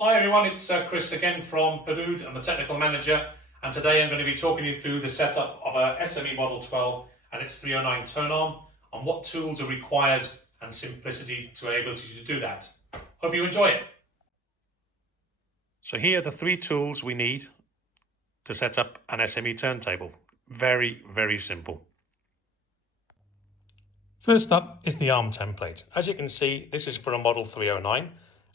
Hi everyone, it's Chris again from Padud. I'm the technical manager, and today I'm going to be talking you through the setup of a SME Model 12 and its 309 Tonearm, on what tools are required and simplicity to enable you to do that. Hope you enjoy it. So here are the three tools we need to set up an SME turntable. Very, very simple. First up is the ARM template. As you can see, this is for a Model 309,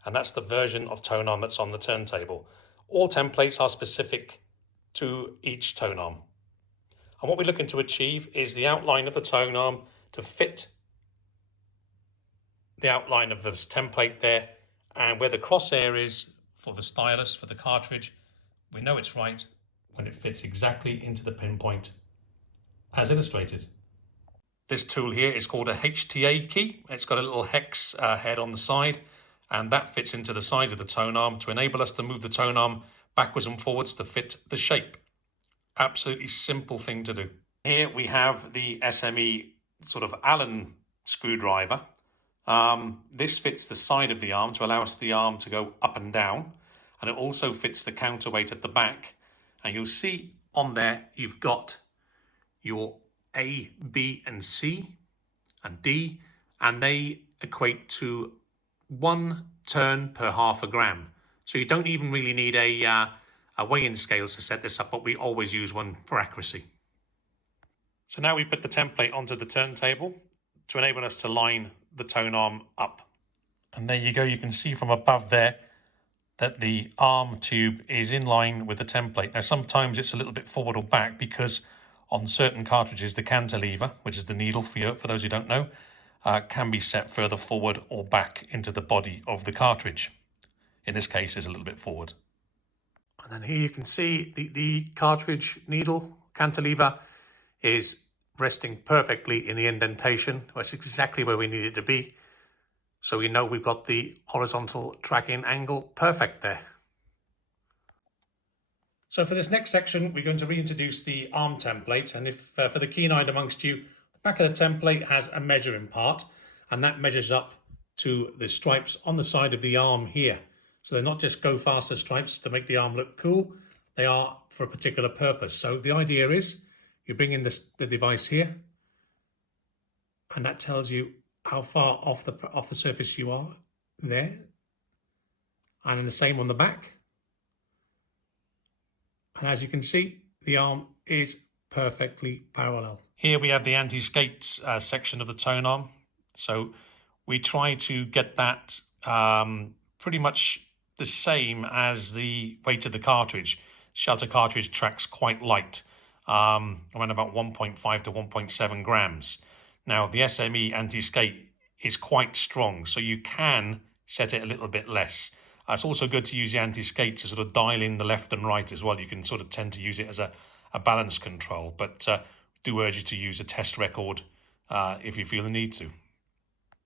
and that's the version of Tonearm that's on the turntable. All templates are specific to each Tonearm. And what we're looking to achieve is the outline of the Tonearm to fit the outline of this template there, and where the crosshair is for the stylus, for the cartridge, we know it's right when it fits exactly into the pinpoint as illustrated. This tool here is called a HTA key. It's got a little hex head on the side, and that fits into the side of the Tonearm to enable us to move the Tonearm backwards and forwards to fit the shape. Absolutely simple thing to do. Here we have the SME sort of Allen screwdriver. This fits the side of the arm to allow us the arm to go up and down, and it also fits the counterweight at the back. And you'll see on there you've got your A, B and C and D, and they equate to 1 turn per half a gram. So you don't even really need a weigh-in scale to set this up, but we always use one for accuracy. So now we've put the template onto the turntable to enable us to line the Tonearm up. And there you go, you can see from above there that the arm tube is in line with the template. Now sometimes it's a little bit forward or back because on certain cartridges the cantilever, which is the needle for those who don't know, can be set further forward or back into the body of the cartridge. In this case, it's a little bit forward. And then here you can see the cartridge needle cantilever is resting perfectly in the indentation. That's exactly where we need it to be. So we know we've got the horizontal tracking angle perfect there. So for this next section, we're going to reintroduce the arm template. And if for the keen-eyed amongst you, the back of the template has a measuring part, and that measures up to the stripes on the side of the arm here. So they're not just go faster stripes to make the arm look cool, they are for a particular purpose. So the idea is you bring in the device here, and that tells you how far off the surface you are there, and then the same on the back. And as you can see, the arm is perfectly parallel. Here we have the anti-skate section of the Tonearm. So we try to get that pretty much the same as the weight of the cartridge. Shelter cartridge tracks quite light, around about 1.5 to 1.7 grams. Now the SME anti-skate is quite strong, so you can set it a little bit less. It's also good to use the anti-skate to sort of dial in the left and right as well. You can sort of tend to use it as a balance control, but do urge you to use a test record if you feel the need to.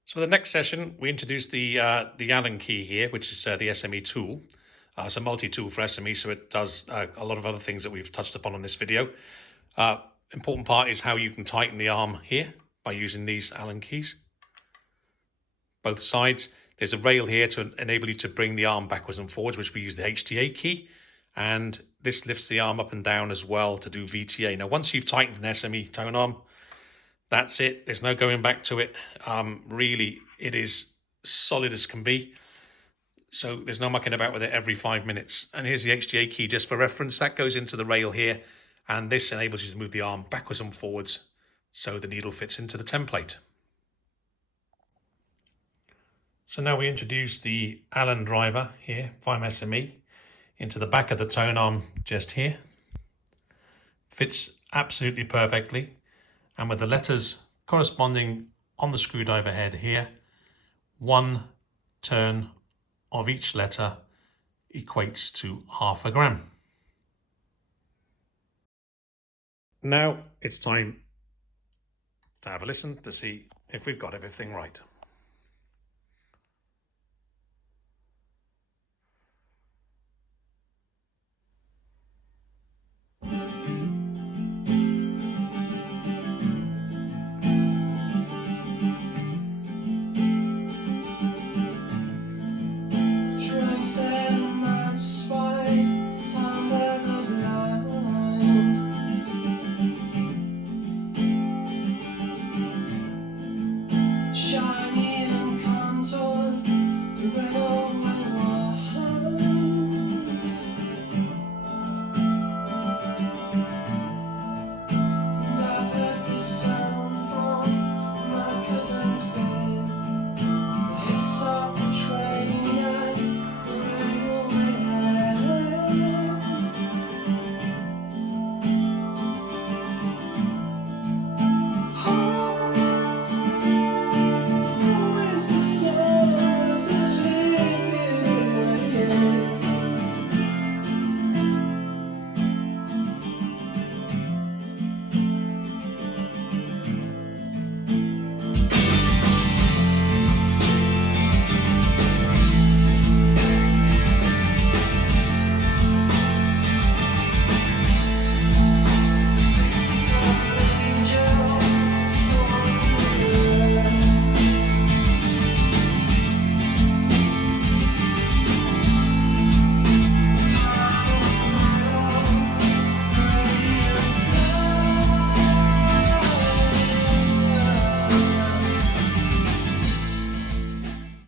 So the next session, we introduce the Allen key here, which is the SME tool. It's a multi-tool for SME, so it does a lot of other things that we've touched upon in this video. Important part is how you can tighten the arm here by using these Allen keys. Both sides. There's a rail here to enable you to bring the arm backwards and forwards, which we use the HTA key. And this lifts the arm up and down as well to do VTA. Now, once you've tightened an SME Tonearm, that's it. There's no going back to it. Really, it is solid as can be. So there's no mucking about with it every 5 minutes. And here's the HTA key just for reference. That goes into the rail here. And this enables you to move the arm backwards and forwards so the needle fits into the template. So now we introduce the Allen driver here from SME into the back of the Tonearm just here. Fits absolutely perfectly, and with the letters corresponding on the screwdriver head here, 1 turn of each letter equates to half a gram. Now it's time to have a listen to see if we've got everything right.